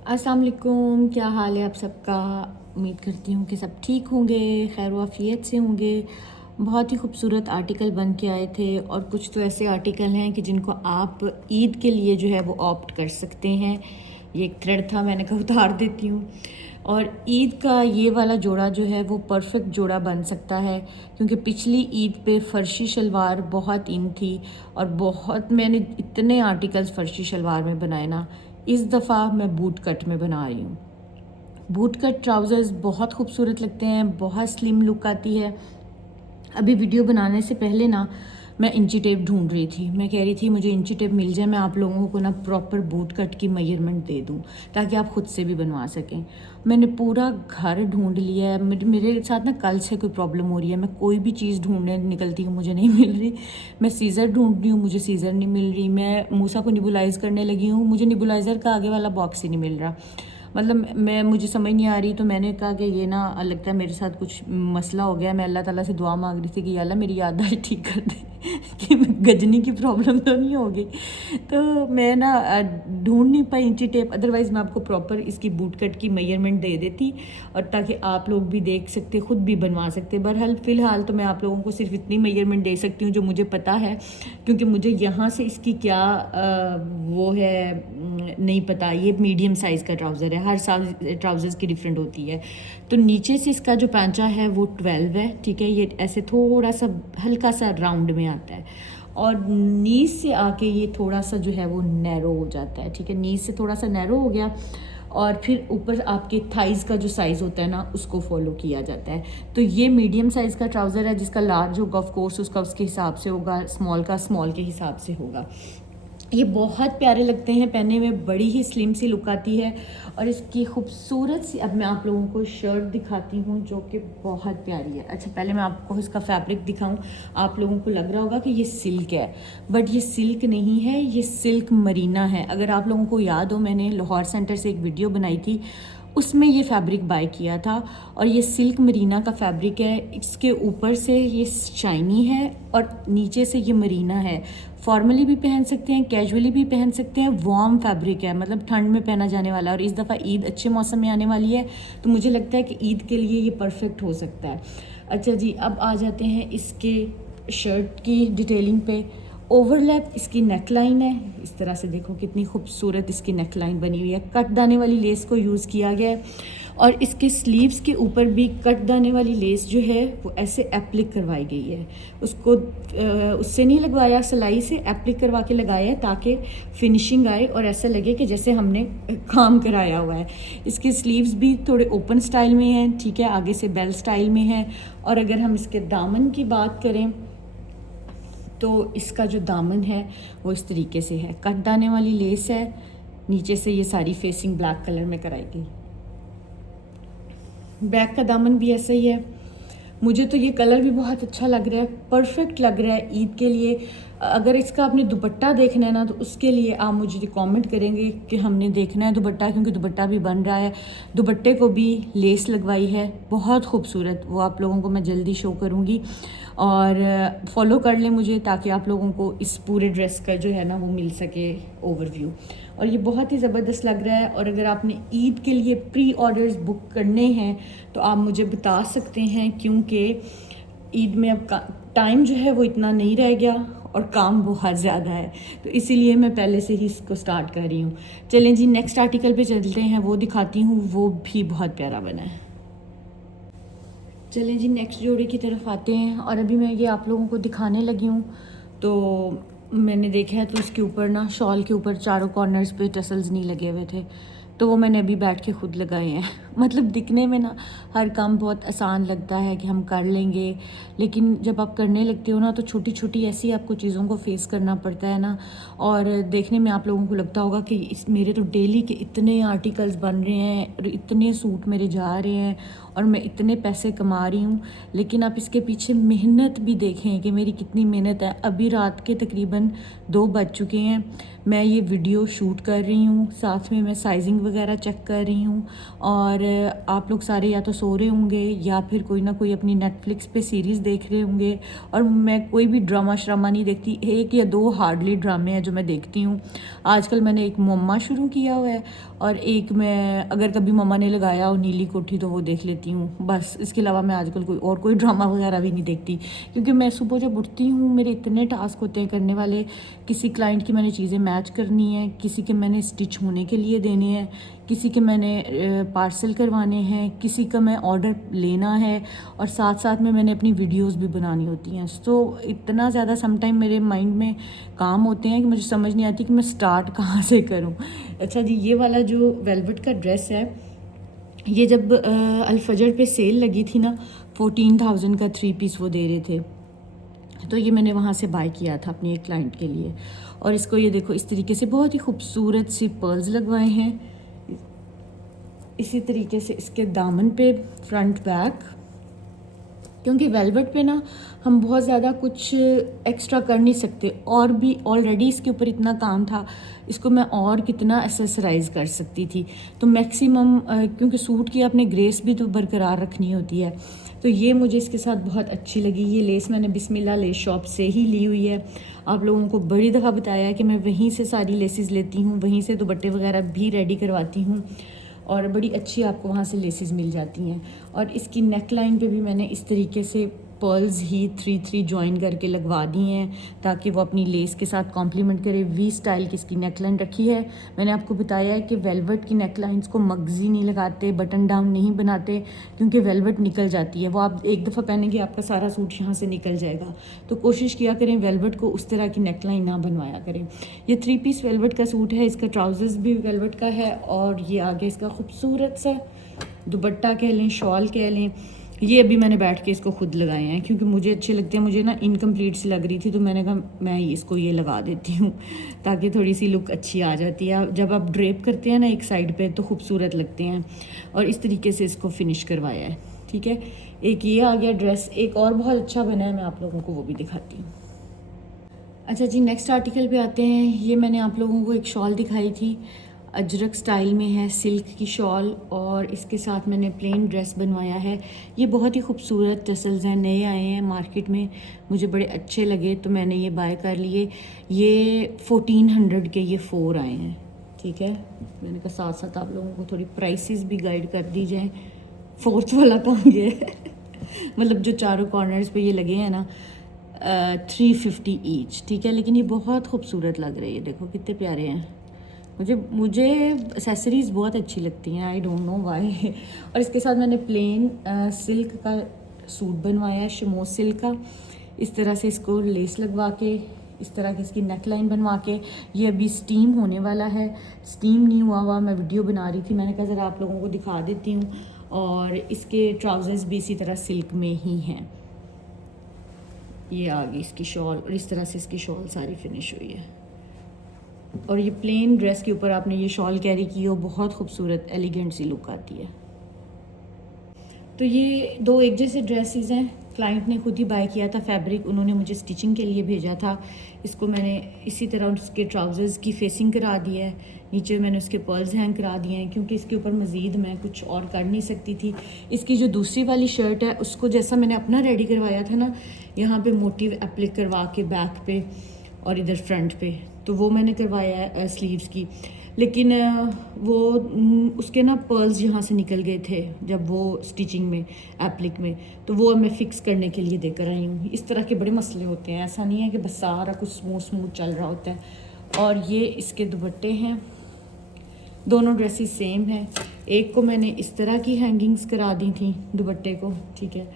अस्सलाम वालेकुम, क्या हाल है आप सबका। उम्मीद करती हूँ कि सब ठीक होंगे, खैर वाफियत से होंगे। बहुत ही खूबसूरत आर्टिकल बन के आए थे और कुछ तो ऐसे आर्टिकल हैं कि जिनको आप ईद के लिए जो है वो ऑप्ट कर सकते हैं। ये एक थ्रेड था, मैंने कहा उतार देती हूँ। और ईद का ये वाला जोड़ा जो है वो परफेक्ट जोड़ा बन सकता है, क्योंकि पिछली ईद पे फ़र्शी शलवार बहुत इन थी और बहुत मैंने इतने आर्टिकल्स फ़र्शी शलवार में बनाए ना। इस दफ़ा मैं बूट कट में बना रही हूँ। बूट कट ट्राउज़र्स बहुत खूबसूरत लगते हैं, बहुत स्लिम लुक आती है। अभी वीडियो बनाने से पहले ना मैं इंची टेप ढूंढ रही थी। मैं कह रही थी मुझे इंची टेप मिल जाए, मैं आप लोगों को ना प्रॉपर बूट कट की मेजरमेंट दे दूं ताकि आप ख़ुद से भी बनवा सकें। मैंने पूरा घर ढूंढ लिया है। मेरे साथ ना कल से कोई प्रॉब्लम हो रही है, मैं कोई भी चीज़ ढूंढने निकलती हूँ मुझे नहीं मिल रही। मैं सीज़र ढूंढ रही हूँ, मुझे सीज़र नहीं मिल रही। मैं मूसा को निबुलाइज़ करने लगी हूँ, मुझे निबुलाइज़र का आगे वाला बॉक्स ही नहीं मिल रहा। मतलब मुझे समझ नहीं आ रही। तो मैंने कहा कि ये ना लगता है मेरे साथ कुछ मसला हो गया। मैं अल्लाह ताला से दुआ मांग रही थी कि या अल्लाह मेरी याददाश्त ठीक कर दे कि गजनी की प्रॉब्लम तो नहीं होगी। तो मैं ना ढूंढ नहीं पाई इंची टेप, अदरवाइज़ मैं आपको प्रॉपर इसकी बूट कट की मेजरमेंट दे देती और ताकि आप लोग भी देख सकते, ख़ुद भी बनवा सकते। बहरहाल फ़िलहाल तो मैं आप लोगों को सिर्फ इतनी मेजरमेंट दे सकती हूँ जो मुझे पता है, क्योंकि मुझे यहाँ से इसकी क्या वो है नहीं पता। ये मीडियम साइज़ का ट्राउज़र है, हर साल ट्राउज़र्स की डिफरेंट होती है। तो नीचे से इसका जो पैंचा है वो 12 है, ठीक है। ये ऐसे थोड़ा सा हल्का सा राउंड में आता है और नीज से आके ये थोड़ा सा जो है वो नैरो हो जाता है, ठीक है। नीज से थोड़ा सा नैरो हो गया और फिर ऊपर आपके थाइज़ का जो साइज़ होता है ना उसको फॉलो किया जाता है। तो ये मीडियम साइज़ का ट्राउज़र है, जिसका लार्ज होगा ऑफ कोर्स उसका उसके हिसाब से होगा, स्मॉल का स्मॉल के हिसाब से होगा। ये बहुत प्यारे लगते हैं पहनने में, बड़ी ही स्लिम सी लुक आती है और इसकी खूबसूरत सी, अब मैं आप लोगों को शर्ट दिखाती हूँ जो कि बहुत प्यारी है। अच्छा पहले मैं आपको इसका फैब्रिक दिखाऊं। आप लोगों को लग रहा होगा कि ये सिल्क है, बट ये सिल्क नहीं है, ये सिल्क मरीना है। अगर आप लोगों को याद हो, मैंने लाहौर सेंटर से एक वीडियो बनाई थी, उसमें ये फैब्रिक बाय किया था और ये सिल्क मरीना का फैब्रिक है। इसके ऊपर से ये शाइनी है और नीचे से ये मरीना है। फॉर्मली भी पहन सकते हैं, कैजुअली भी पहन सकते हैं। वार्म फैब्रिक है, मतलब ठंड में पहना जाने वाला। और इस दफ़ा ईद अच्छे मौसम में आने वाली है, तो मुझे लगता है कि ईद के लिए ये परफेक्ट हो सकता है। अच्छा जी, अब आ जाते हैं इसके शर्ट की डिटेलिंग पे। ओवरलैप इसकी नेक लाइन है, इस तरह से देखो कितनी खूबसूरत इसकी नेक लाइन बनी हुई है। कट दाने वाली लेस को यूज़ किया गया है और इसके स्लीव्स के ऊपर भी कट दाने वाली लेस जो है वो ऐसे एप्लिक करवाई गई है। उसको उससे नहीं लगवाया, सिलाई से एप्लिक करवा के लगाया है ताकि फिनिशिंग आए और ऐसा लगे कि जैसे हमने काम कराया हुआ है। इसके स्लीव्स भी थोड़े ओपन स्टाइल में हैं, ठीक है, आगे से बेल स्टाइल में है। और अगर हम इसके दामन की बात करें तो इसका जो दामन है वो इस तरीके से है, कट दाने वाली लेस है, नीचे से ये सारी फेसिंग ब्लैक कलर में कराई गई। बैक का दामन भी ऐसा ही है। मुझे तो ये कलर भी बहुत अच्छा लग रहा है, परफेक्ट लग रहा है ईद के लिए। अगर इसका आपने दुपट्टा देखना है ना तो उसके लिए आप मुझे कमेंट करेंगे कि हमने देखना है दुपट्टा, क्योंकि दुपट्टा भी बन रहा है। दुपट्टे को भी लेस लगवाई है, बहुत खूबसूरत, वो आप लोगों को मैं जल्दी शो करूँगी। और फॉलो कर लें मुझे ताकि आप लोगों को इस पूरे ड्रेस का जो है ना वो मिल सके ओवरव्यू। और ये बहुत ही ज़बरदस्त लग रहा है। और अगर आपने ईद के लिए प्री ऑर्डर्स बुक करने हैं तो आप मुझे बता सकते हैं, क्योंकि ईद में अब टाइम जो है वो इतना नहीं रह गया और काम बहुत ज़्यादा है, तो इसीलिए मैं पहले से ही इसको स्टार्ट कर रही हूँ। चलें जी, नेक्स्ट आर्टिकल पे चलते हैं, वो दिखाती हूँ, वो भी बहुत प्यारा बना है। चलें जी, नेक्स्ट जोड़े की तरफ आते हैं। और अभी मैं ये आप लोगों को दिखाने लगी हूँ तो मैंने देखा है तो उसके ऊपर ना शॉल के ऊपर चारों कॉर्नर्स पे टसल्स नहीं लगे हुए थे, तो वो मैंने अभी बैठ के खुद लगाए हैं। मतलब दिखने में ना हर काम बहुत आसान लगता है कि हम कर लेंगे, लेकिन जब आप करने लगते हो ना तो छोटी छोटी ऐसी आपको चीज़ों को फेस करना पड़ता है ना। और देखने में आप लोगों को लगता होगा कि इस मेरे तो डेली के इतने आर्टिकल्स बन रहे हैं और इतने सूट मेरे जा रहे हैं और मैं इतने पैसे कमा रही हूँ, लेकिन आप इसके पीछे मेहनत भी देखें कि मेरी कितनी मेहनत है। अभी रात के तकरीबन 2 बज चुके हैं, मैं ये वीडियो शूट कर रही हूँ, साथ में मैं साइजिंग वगैरह चेक कर रही हूँ और आप लोग सारे या तो सो रहे होंगे या फिर कोई ना कोई अपनी नेटफ्लिक्स पे सीरीज़ देख रहे होंगे। और मैं कोई भी ड्रामा श्रामा नहीं देखती, 1 या 2 हार्डली ड्रामे हैं जो मैं देखती हूँ। आजकल मैंने एक मम्मा शुरू किया हुआ है और एक मैं अगर कभी मम्मा ने लगाया हो नीली कोठी तो वो देख लेती हूँ, बस। इसके अलावा मैं आजकल कोई ड्रामा वगैरह भी नहीं देखती, क्योंकि मैं सुबह जब उठती हूँ मेरे इतने टास्क होते हैं करने वाले। किसी क्लाइंट की मैंने चीज़ें मैच करनी है, किसी के मैंने स्टिच होने के लिए देने हैं, किसी के मैंने पार्सल करवाने हैं, किसी का मैं ऑर्डर लेना है, और साथ साथ में मैंने अपनी वीडियोस भी बनानी होती हैं। तो इतना ज़्यादा समटाइम मेरे माइंड में काम होते हैं कि मुझे समझ नहीं आती कि मैं स्टार्ट कहाँ से करूँ। अच्छा जी, ये वाला जो वेलवेट का ड्रेस है, ये जब अल-फजर पे सेल लगी थी ना, 14,000 का 3 पीस वो दे रहे थे, तो ये मैंने वहाँ से बाय किया था अपनी एक क्लाइंट के लिए। और इसको ये देखो इस तरीके से बहुत ही खूबसूरत सी पर्ल्स लगवाए हैं। इसी तरीके से इसके दामन पे फ्रंट बैक, क्योंकि वेलवेट पे ना हम बहुत ज़्यादा कुछ एक्स्ट्रा कर नहीं सकते, और भी ऑलरेडी इसके ऊपर इतना काम था, इसको मैं और कितना एसेसराइज कर सकती थी। तो मैक्सिमम क्योंकि सूट की आपने ग्रेस भी तो बरकरार रखनी होती है, तो ये मुझे इसके साथ बहुत अच्छी लगी। ये लेस मैंने बिस्मिल्लाह लेस शॉप से ही ली हुई है। आप लोगों को बड़ी दफ़ा बताया है कि मैं वहीं से सारी लेसेस लेती हूँ, वहीं से दुपट्टे वगैरह भी रेडी करवाती हूँ, और बड़ी अच्छी आपको वहाँ से लेसेस मिल जाती हैं। और इसकी नेक लाइन पे भी मैंने इस तरीके से पर्ल्स ही 3-3 जॉइन करके लगवा दी हैं, ताकि वो अपनी लेस के साथ कॉम्प्लीमेंट करे। वी स्टाइल की इसकी नेक लाइन रखी है। मैंने आपको बताया है कि वेलवेट की नेक लाइन्स को मगजी नहीं लगाते, बटन डाउन नहीं बनाते, क्योंकि वेलवेट निकल जाती है। वो आप एक दफ़ा पहनेंगे आपका सारा सूट यहाँ से निकल जाएगा। तो कोशिश किया करें वेलवेट को उस तरह की नेक लाइन ना बनवाया करें। ये 3 पीस वेलवेट का सूट है, इसका ट्राउज़र्स भी वेलवेट का है, और ये आगे इसका खूबसूरत सा दुपट्टा कह लें, शॉल कह लें। ये अभी मैंने बैठ के इसको खुद लगाए हैं, क्योंकि मुझे अच्छे लगते हैं। मुझे ना इनकम्प्लीट सी लग रही थी, तो मैंने कहा मैं इसको ये लगा देती हूँ, ताकि थोड़ी सी लुक अच्छी आ जाती है। जब आप ड्रेप करते हैं ना एक साइड पे, तो खूबसूरत लगते हैं। और इस तरीके से इसको फिनिश करवाया है, ठीक है। एक ये आ गया ड्रेस, एक और बहुत अच्छा बना है, मैं आप लोगों को वो भी दिखाती हूँ। अच्छा जी, नेक्स्ट आर्टिकल पे आते हैं। ये मैंने आप लोगों को एक शॉल दिखाई थी, अजरक स्टाइल में है, सिल्क की शॉल, और इसके साथ मैंने प्लेन ड्रेस बनवाया है। ये बहुत ही खूबसूरत टसल्स हैं, नए आए हैं मार्केट में, मुझे बड़े अच्छे लगे तो मैंने ये बाय कर लिए। ये 1400 के ये 4 आए हैं, ठीक है। मैंने कहा साथ साथ आप लोगों को थोड़ी प्राइसेस भी गाइड कर दी जाए। 4th वाला कहाँ गया मतलब जो चारों कॉर्नर्स पे ये लगे हैं ना, 350 ईच, ठीक है। लेकिन ये बहुत खूबसूरत लग रही है, देखो कितने प्यारे हैं। मुझे एसेसरीज़ बहुत अच्छी लगती हैं, आई डोंट नो व्हाई। और इसके साथ मैंने प्लेन सिल्क का सूट बनवाया है, शमोज सिल्क का। इस तरह से इसको लेस लगवा के, इस तरह की इसकी नेक लाइन बनवा के, ये अभी स्टीम होने वाला है। स्टीम नहीं हुआ, मैं वीडियो बना रही थी, मैंने कहा ज़रा आप लोगों को दिखा देती हूँ। और इसके ट्राउज़र्स भी इसी तरह सिल्क में ही हैं। ये आ गई इसकी शॉल, और इस तरह से इसकी शॉल सारी फिनिश हुई है। और ये प्लेन ड्रेस के ऊपर आपने ये शॉल कैरी की हो, बहुत खूबसूरत एलिगेंट सी लुक आती है। तो ये 2 एक जैसे ड्रेसेस हैं, क्लाइंट ने खुद ही बाय किया था फैब्रिक, उन्होंने मुझे स्टिचिंग के लिए भेजा था। इसको मैंने इसी तरह उसके ट्राउज़र्स की फेसिंग करा दी है, नीचे मैंने उसके पर्ल्स हैंग करा दिए हैं, क्योंकि इसके ऊपर मज़ीद मैं कुछ और कर नहीं सकती थी। इसकी जो दूसरी वाली शर्ट है, उसको जैसा मैंने अपना रेडी करवाया था ना, यहाँ पे मोटिव एप्लिक करवा के बैक पे और इधर फ्रंट पे, तो वो मैंने करवाया है स्लीव्स की। लेकिन वो उसके ना पर्ल्स यहाँ से निकल गए थे जब वो स्टिचिंग में एप्लिक में, तो वो मैं फ़िक्स करने के लिए देकर आई हूँ। इस तरह के बड़े मसले होते हैं, ऐसा नहीं है कि बस सारा कुछ स्मूथ चल रहा होता है। और ये इसके दुपट्टे हैं, दोनों ड्रेसेस सेम हैं। एक को मैंने इस तरह की हैंगिंग्स करा दी थी दुपट्टे को, ठीक है,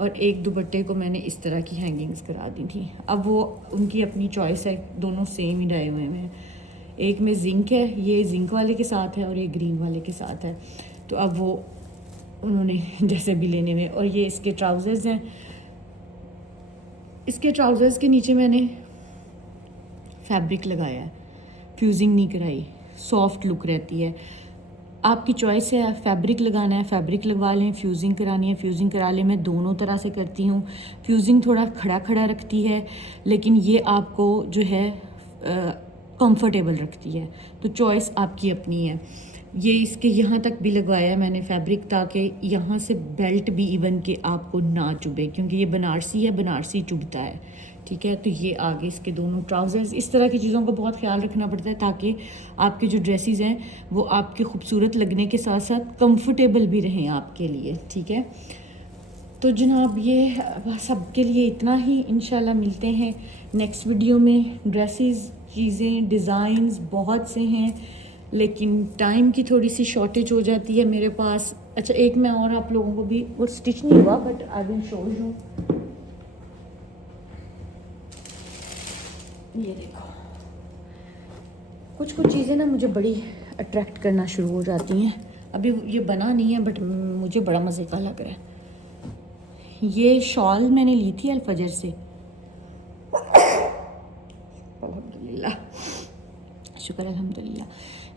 और एक दुपट्टे को मैंने इस तरह की हैंगिंग्स करा दी थी। अब वो उनकी अपनी चॉइस है, दोनों सेम ही डाए हुए हैं। एक में जिंक है, ये जिंक वाले के साथ है, और ये ग्रीन वाले के साथ है। तो अब वो उन्होंने जैसे भी लेने में। और ये इसके ट्राउज़र्स हैं, इसके ट्राउज़र्स के नीचे मैंने फैब्रिक लगाया है, फ्यूजिंग नहीं कराई, सॉफ्ट लुक रहती है। आपकी चॉइस है, फैब्रिक लगाना है फैब्रिक लगवा लें, फ्यूजिंग करानी है फ्यूजिंग करा लें। मैं दोनों तरह से करती हूँ। फ्यूजिंग थोड़ा खड़ा खड़ा रखती है, लेकिन ये आपको जो है कंफर्टेबल रखती है, तो चॉइस आपकी अपनी है। ये इसके यहाँ तक भी लगवाया है मैंने फैब्रिक, ताकि यहाँ से बेल्ट भी इवन के आपको ना चुभे, क्योंकि ये बनारसी है, बनारसी चुभता है। ठीक है, तो ये आगे इसके दोनों ट्राउज़र्स, इस तरह की चीज़ों का बहुत ख्याल रखना पड़ता है ताकि आपके जो ड्रेसेस हैं वो आपके खूबसूरत लगने के साथ साथ कंफर्टेबल भी रहें आपके लिए। ठीक है, तो जनाब ये सबके लिए इतना ही। इंशाल्लाह मिलते हैं नेक्स्ट वीडियो में। ड्रेसेस, चीज़ें, डिज़ाइंस बहुत से हैं, लेकिन टाइम की थोड़ी सी शॉर्टेज हो जाती है मेरे पास। अच्छा, एक मैं और आप लोगों को भी, वो स्टिच नहीं हुआ but I will show you. ये देखो, कुछ कुछ चीज़ें ना मुझे बड़ी अट्रैक्ट करना शुरू हो जाती हैं। अभी ये बना नहीं है बट मुझे बड़ा मज़े का लग रहा है। ये शॉल मैंने ली थी अल-फजर से, अल्हम्दुलिल्लाह, शुक्र अल्हम्दुलिल्लाह।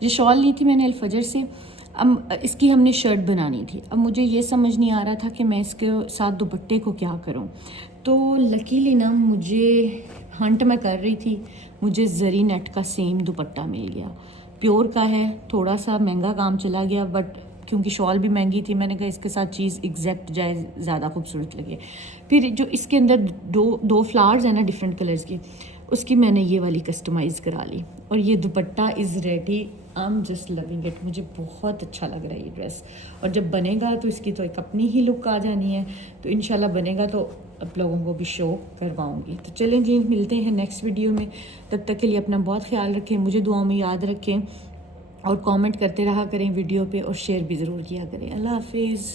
ये शॉल ली थी मैंने अल-फजर से। अब इसकी हमने शर्ट बनानी थी। अब मुझे ये समझ नहीं आ रहा था कि मैं इसके साथ दुपट्टे को क्या करूं। तो लकीली ना मुझे हंट मैं कर रही थी, मुझे जरी नेट का सेम दुपट्टा मिल गया। प्योर का है, थोड़ा सा महंगा काम चला गया बट क्योंकि शॉल भी महंगी थी, मैंने कहा इसके साथ चीज़ एग्जैक्ट जाए, ज़्यादा खूबसूरत लगे। फिर जो इसके अंदर दो फ्लावर्स हैं ना डिफरेंट कलर्स के, उसकी मैंने ये वाली कस्टमाइज़ करा ली और ये दुपट्टा is ready. I am just loving it, मुझे बहुत अच्छा लग रहा है ये ड्रेस। और जब बनेगा तो इसकी तो एक अपनी ही लुक आ जानी है। तो इंशाल्लाह बनेगा तो आप लोगों को भी शो करवाऊंगी। तो चलें जी, मिलते हैं नेक्स्ट वीडियो में। तब तक के लिए अपना बहुत ख्याल रखें, मुझे दुआओं में याद रखें और कमेंट करते रहा करें वीडियो पे और शेयर भी ज़रूर किया करें। अल्लाह हाफिज़।